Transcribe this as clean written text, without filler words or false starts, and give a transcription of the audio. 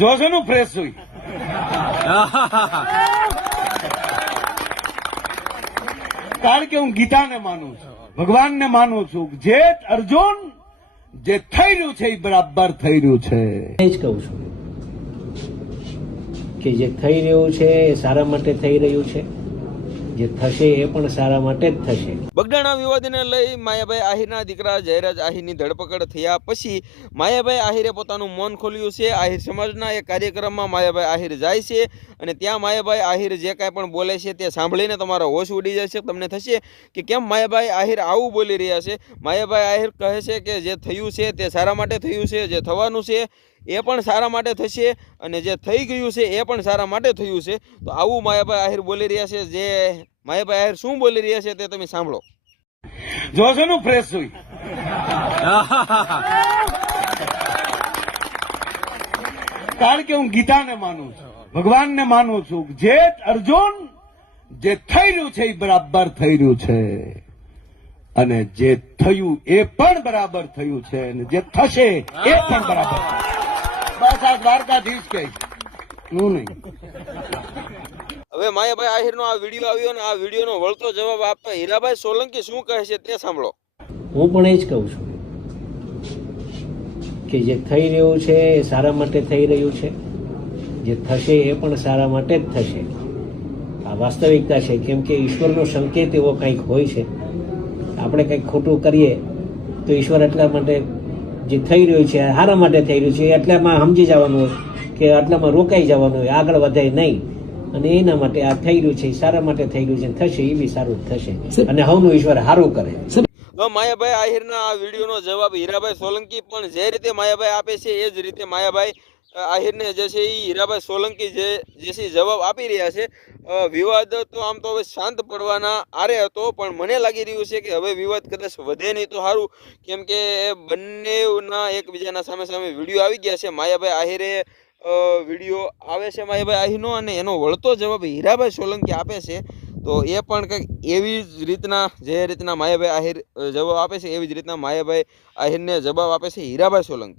જોશો નું ફ્રેશ હોય કારણ કે હું ગીતાને માનું છું, ભગવાનને માનું છું. જે અર્જુન જે થઈ રહ્યું છે એ બરાબર થઈ રહ્યું છે. એ જ કહું છું કે જે થઈ રહ્યું છે એ સારા માટે થઈ રહ્યું છે, જે થશે એ પણ સારા માટે જ થશે. બગડાણા વિવાદને લઈ માયાભાઈ આહિરના દીકરા જયરાજ આહિરની ધરપકડ થયા પછી માયાભાઈ આહિરે પોતાનું મૌન ખોલ્યું છે. આહિર સમાજના એક કાર્યક્રમમાં માયાભાઈ આહિર જાય છે અને ત્યાં માયાભાઈ આહિર જે કાંઈ પણ બોલે છે તે સાંભળીને તમારો હોશ ઉડી જશે. તમને થશે કે કેમ માયાભાઈ આહિર આવું બોલી રહ્યા છે. માયાભાઈ આહિર કહે છે કે જે થયું છે તે સારા માટે થયું છે, જે થવાનું છે એ પણ સારા માટે થશે અને જે થઈ ગયું છે એ પણ સારા માટે થયું છે. તો આવું માયાભાઈ આહિર બોલી રહ્યા છે. જે માયાભાઈ આહિર શું બોલી રહ્યા છે તે તમે સાંભળો. જોશો નું ફ્રેશ હોય કારણ કે હું ગીતાને માનું છું, ભગવાનને માનું છું. જે અર્જુન જે થઈ રહ્યું છે એ બરાબર થઈ રહ્યું છે અને જે થયું એ પણ બરાબર થયું છે અને જે થશે એ પણ બરાબર થશે. બસ આ દ્વારકાધીશ કે હું નહીં. હવે માયાભાઈ આહિરનો આ વિડીયો આવ્યો અને આ વિડીયોનો વળતો જવાબ આપતા હીરાભાઈ સોલંકી શું કહે છે તે સાંભળો. હું પણ એ જ કહું છું કે જે થઈ રહ્યું છે એ સારા માટે થઈ રહ્યું છે, જે થશે એ પણ સારા માટે જ થશે. આ વાસ્તવિકતા છે. કેમ કે ઈશ્વરનો સંકેત એવો કંઈક હોય છે. આપણે કંઈક ખોટું કરીએ તો ઈશ્વર એટલા માટે જે થઈ રહ્યું છે સારા માટે થઈ રહ્યું છે એટલામાં સમજી જવાનું હોય કે આટલામાં રોકાઈ જવાનું હોય, આગળ વધે નહીં. અને એના માટે આ થઈ રહ્યું છે સારા માટે થઈ રહ્યું છે, થશે એ બી સારું જ થશે અને હવનું ઈશ્વર સારું કરે. માયાભાઈ આહિરના આ વિડીયોનો જવાબ હીરાભાઈ સોલંકી પણ જે રીતે માયાભાઈ આપે છે એ જ રીતે માયાભાઈ આહિરને જે છે એ હીરાભાઈ સોલંકી જે છે જવાબ આપી રહ્યા છે. વિવાદ તો આમ તો હવે શાંત પડવાના આરે હતો, પણ મને લાગી રહ્યું છે કે હવે વિવાદ કદાચ વધે નહીં તો સારું. કેમ કે બંનેના એકબીજાના સામે સામે વિડીયો આવી ગયા છે. માયાભાઈ આહિરે વિડીયો આવે છે માયાભાઈ આહિરનો અને એનો વળતો જવાબ હીરાભાઈ સોલંકી આપે છે. તો એ પણ કંઈક એવી જ રીતના જે રીતના માયાભાઈ આહિર જવાબ આપે છે એવી જ રીતના માયાભાઈ આહિરને જવાબ આપે છે હીરાભાઈ સોલંકી.